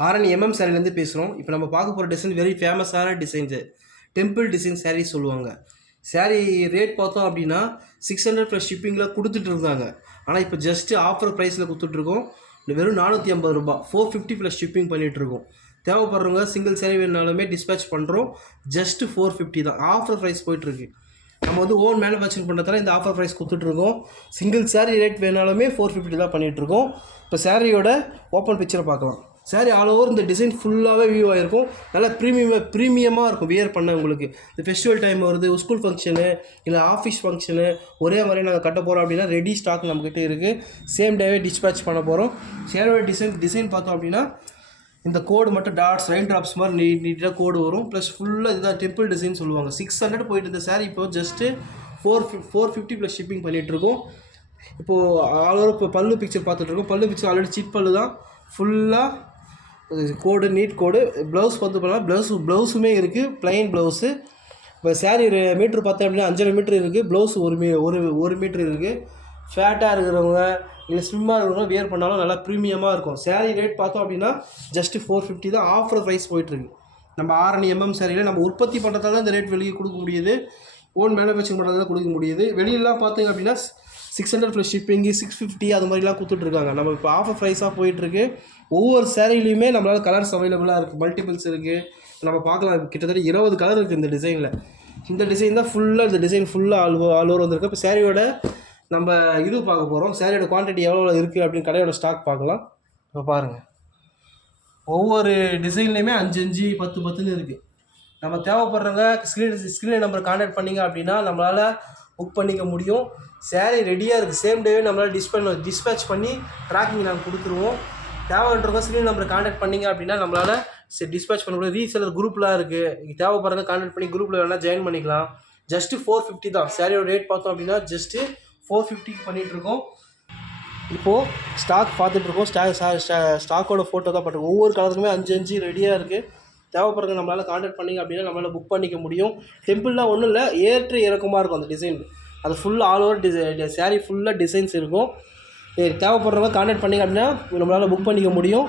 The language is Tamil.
ஆரணி சாரிலேருந்து பேசுகிறோம். இப்போ நம்ம பார்க்க போகிற டிசைன் வெரி ஃபேமஸான டிசைன்ஸு, டெம்பிள் டிசைன் சாரீ சொல்லுவாங்க. சாரீ ரேட் பார்த்தோம் அப்படின்னா 600 ப்ளஸ் ஷிப்பிங்கில் கொடுத்துட்டு இருந்தாங்க. ஆனால் இப்போ ஜஸ்ட்டு ஆஃபர் ப்ரைஸில் கொடுத்துட்ருக்கோம். வெறும் 450 ரூபா, 450 ப்ளஸ் ஷிப்பிங் பண்ணிகிட்ருக்கோம். தேவைப்படுறவங்க சிங்கிள் சாரீ வேணுனாலுமே டிஸ்பேச் பண்ணுறோம். ஜஸ்ட்டு 450 தான் ஆஃபர் ப்ரைஸ் போயிட்டுருக்கு. நம்ம வந்து ஓன் மேனுஃபேக்சரிங் பண்ணுறதால இந்த ஆஃபர் ப்ரைஸ் கொடுத்துட்ருக்கோம். சிங்கிள் சாரீ ரேட் வேணாலுமே 450 தான் பண்ணிகிட்ருக்கோம். இப்போ சாரியோட ஓப்பன் பிக்சரை பார்க்கலாம். சாரீ ஆல் ஓவர் இந்த டிசைன் ஃபுல்லாகவே வியூ ஆகிருக்கும். நல்லா ப்ரீமியமாக இருக்கும் வியர் பண்ண. உங்களுக்கு இந்த ஃபெஸ்டிவல் டைம் வருது, ஸ்கூல் ஃபங்க்ஷனு இல்லை ஆஃபீஸ் ஃபங்க்ஷனு ஒரே மாதிரி நாங்கள் கட்ட போகிறோம் அப்படின்னா ரெடி ஸ்டாக் நம்மக்கிட்ட இருக்குது. சேம் டேவே டிஸ்பேச் பண்ண போகிறோம். சேரோட டிசைன் பார்த்தோம் அப்படின்னா இந்த கோடு மட்டும் டாட்ஸ் ரெயின் ட்ராப்ஸ் மாதிரி நீட்டாக கோடு வரும். ப்ளஸ் ஃபுல்லாக இதுதான் டெம்பிள் டிசைன் சொல்லுவாங்க. 600 போயிட்டு இருந்த சாரீ இப்போ ஜஸ்ட்டு 450 ப்ளஸ் ஷிப்பிங் பண்ணிகிட்ருக்கோம். இப்போது ஆல் ஓவர் இப்போ பல்லு பிக்சர் பார்த்துட்ருக்கோம். பல்லு பிக்சர் ஆல்ரெடி சீட் பல்லு தான். ஃபுல்லாக கோடு நீட் கோடு. ப்ளவுஸ் பார்த்து பண்ணால் ப்ளவுஸுமே இருக்குது, ப்ளைன் ப்ளவுஸு. இப்போ சாரீ மீட்ரு பார்த்தோம் அப்படின்னா 5.5 மீட்ரு இருக்குது. ப்ளவுஸ் ஒரு மீட்ரு இருக்குது. ஃபேட்டாக இருக்கிறவங்க இல்லை ஸ்லிம்மாக இருக்கிறவங்க வியர் பண்ணாலும் நல்லா ப்ரீமியமாக இருக்கும். சாரீ ரேட் பார்த்தோம் அப்படின்னா ஜஸ்ட்டு 450 தான் ஆஃபர் ப்ரைஸ் போயிட்டுருக்கு. நம்ம ஆரணி சாரியில் நம்ம உற்பத்தி பண்ணுறதால இந்த ரேட் வெளியே கொடுக்க முடியுது. ஓன் மேனுஃபேக்சரிங் பண்ணுறதால கொடுக்க முடியுது. வெளியெல்லாம் பார்த்தீங்க அப்படின்னா 600 ப்ளஸ் ஷிப்பிங்கு 650 அது மாதிரிலாம் கொடுத்துட்ருக்காங்க. நம்ம இப்போ ஆஃபர் ப்ரைஸாக போயிட்டுருக்கு. ஒவ்வொரு சாரீலையுமே நம்மளால் கலர்ஸ் அவைலபிளாக இருக்குது, மல்டிபிள்ஸ் இருக்குது. நம்ம பார்க்கலாம், கிட்டத்தட்ட 20 கலர் இருக்குது இந்த டிசைனில். இந்த டிசைன் தான் ஃபுல்லாக, இந்த டிசைன் ஃபுல்லாக ஆல் ஓவர் வந்திருக்கு. இப்போ சாரியோட நம்ம இது பார்க்க போகிறோம். சாரியோட குவான்டிட்டி எவ்வளோ இருக்குது அப்படின்னு கடையோட ஸ்டாக் பார்க்கலாம். இப்போ பாருங்கள், ஒவ்வொரு டிசைன்லேயுமே 5 10 இருக்குது. நம்ம தேவைப்படுறவங்க ஸ்க்ரீன் நம்பர் கான்டாக்ட் பண்ணிங்க அப்படின்னா நம்மளால் புக் பண்ணிக்க முடியும். சாரீ ரெடியாக இருக்குது. சேம் டேவே நம்மளால் டிஸ்பேச் பண்ணி ட்ராக்கிங் நாங்கள் கொடுத்துருவோம். தேவைன்றவங்க ஸ்க்ரீன் நம்பரை கான்டாக்ட் பண்ணிங்க அப்படின்னா நம்மளால் டிஸ்பேச் பண்ண முடியும். ரீசெலர் குரூப்லாம் இருக்குது. தேவைப்படுறவங்க கான்டாக்ட் பண்ணி குரூப்பில் வேணால் ஜாயின் பண்ணிக்கலாம். ஜஸ்ட்டு 450 தான். சாரியோட ரேட் பார்த்தோம் அப்படின்னா ஜஸ்ட்டு 450 பண்ணிகிட்ருக்கோம். இப்போது ஸ்டாக் பார்த்துட்ருக்கோம். ஸ்டாக்கோட ஃபோட்டோ தான் பார்த்துருக்கோம். ஒவ்வொரு கலருக்குமே 5 ரெடியாக இருக்குது. தேவைப்படுறவங்க நம்மளால் கான்டாக்ட் பண்ணிங்க அப்படின்னா நம்மளால் புக் பண்ணிக்க முடியும். டெம்பிள்லாம் ஒன்றும் இல்லை, ஏற்ற இறக்கமாக இருக்கும் அந்த டிசைன். அது ஃபுல்லாக ஆல் ஓவர் சாரீ ஃபுல்லாக டிசைன்ஸ் இருக்கும். தேவைப்படுறவங்க கான்டாக்ட் பண்ணிங்க அப்படின்னா நம்மளால் புக் பண்ணிக்க முடியும்.